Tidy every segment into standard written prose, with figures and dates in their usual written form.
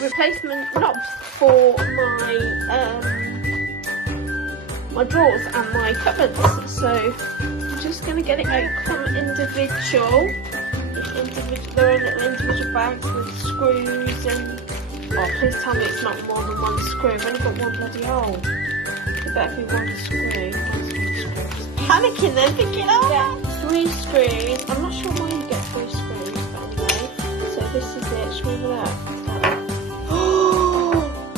replacement knobs for my drawers and my cupboards. So I'm just going to get it out from individual. They're in little individual bags with screws and. Oh, please tell me it's not more than one screw. I've only got one bloody hole. It better be one screw. Panicking then, thinking, oh yeah, 3 screws. I'm not sure why you get 3 screws, but anyway. So this is it. Should we have a look?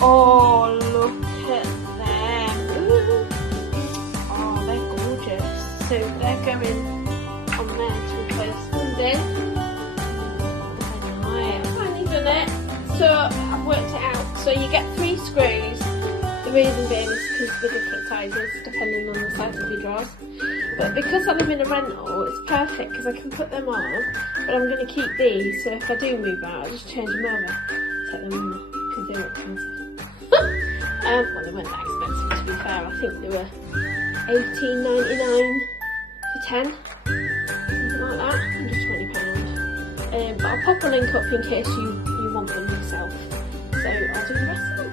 Oh, look at them. Ooh. Oh, they're gorgeous. So they're going on there to replace them then. I've finally done it. So I've worked it out. So you get 3 screws. The reason being is because they're different sizes depending on the size of your drawers. But because I live in a rental, it's perfect because I can put them on. But I'm going to keep these, so if I do move out, I'll just change them over. Take them on because they were expensive. Well, they weren't that expensive to be fair. I think they were $18.99 for 10. Something like that. Under £20. But I'll pop a link up in case you want them yourself. So I'll do the rest of them.